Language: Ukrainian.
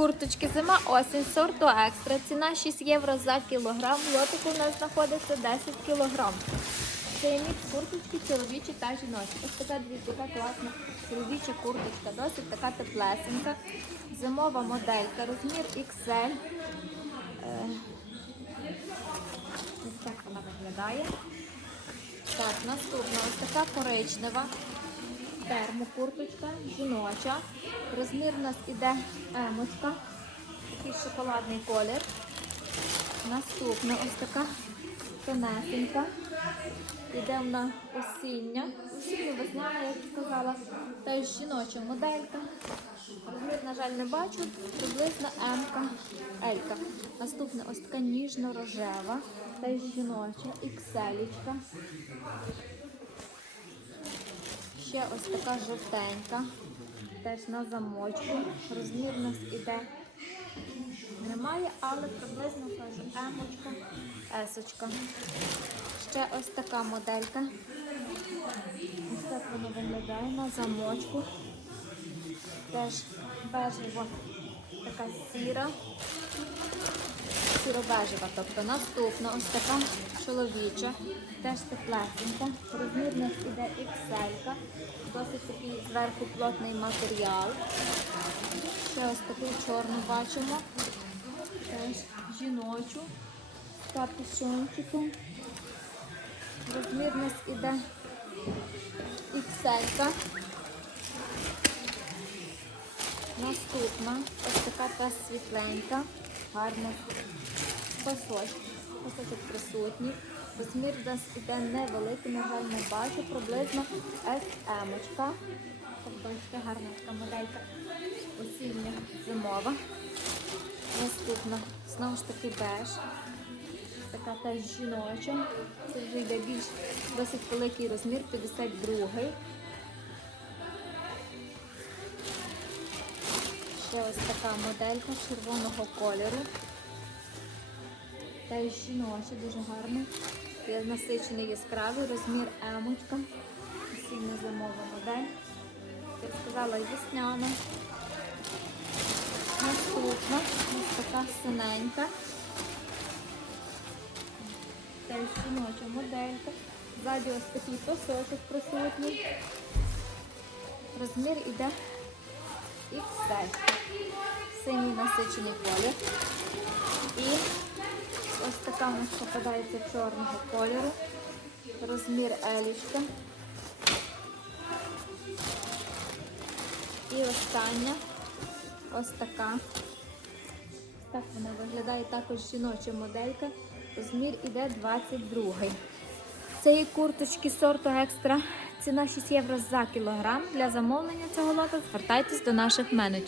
Курточки зима, осінь, сорту екстра. Ціна 6 євро за кілограм. Лотику у нас знаходиться 10 кілограм. Це мікс курточки чоловічі та жіночі. Ось така дивіться, яка класна чоловіча курточка, досить така теплесенька. Зимова моделька, розмір XL. Е, Ось так вона виглядає. Так, наступна ось така коричнева термокурточка, жіноча. Розмір у нас іде емочка, такий шоколадний колір. Наступна ось така тонесенька. Іде вона осіння. Осіння весняна, як сказала. Теж жіноча моделька. Розмір, на жаль, не бачу. Приблизно М-ка, L-ка. Наступна ось така ніжно-рожева. Теж жіноча, XL-ка. Ще ось така жовтенька, теж на замочку. Розмір у нас іде. Немає, але приблизно кажу емочка, есочка. Ще ось така моделька. Ось так вона виглядає на замочку. Теж бежева, така сіра. Сіро-бежева, тобто наступна ось така чоловіча, теж теплесенька. Розмір нас іде XL, досить такий зверху плотний матеріал. Ще ось таку чорну бачимо. Теж жіночу з капюшончиком. Розмір нас іде XL. Наступна ось така та світленька, гарна пасочок. Пасочок присутній. Розмір у нас іде невеликий, на жаль, не бачу, приблизно SM. -очка. Тобто гарна така моделька осіння зимова. Наступна, знову ж таки беж. Така теж жіноча. Це вже йде більш досить великий розмір, 52 Ще ось така моделька червоного кольору. Теж жіноча, дуже гарна. Є насичений яскравий розмір емочка. Осіння зимова модель. Я сказала весняна. Наступна ось така синенька. Теж жіноча моделька. Ззаді ось такий пасочок присутній. Розмір іде XL. Синій насичений колір. І ось така у нас попадається чорного кольору. Розмір елічка. І остання ось така. Так вона виглядає також жіноча моделька. Розмір іде 22. Це є курточки сорту екстра. Ціна 6 євро за кілограм. Для замовлення цього лота звертайтесь до наших менеджерів.